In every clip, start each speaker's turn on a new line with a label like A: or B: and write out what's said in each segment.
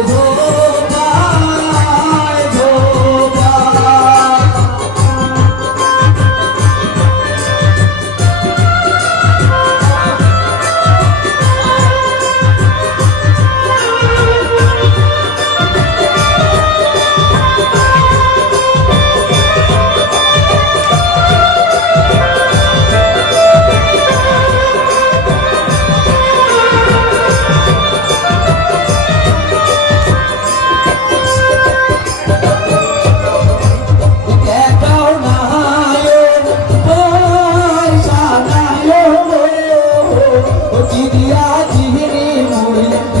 A: Oh.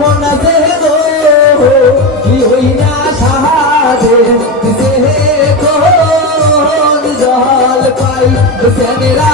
A: মনা দেহ কি হই না সাহাদে দেহ কোন জল পাই সেনেরা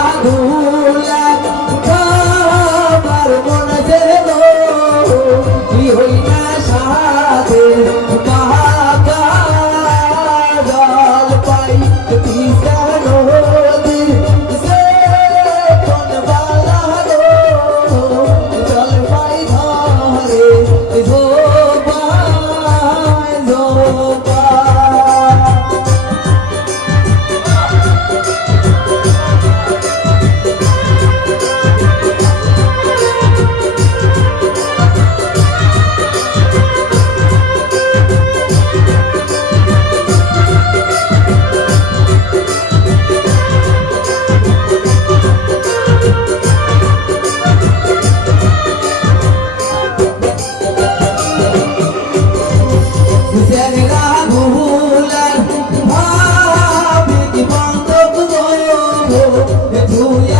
A: you, that you, yeah.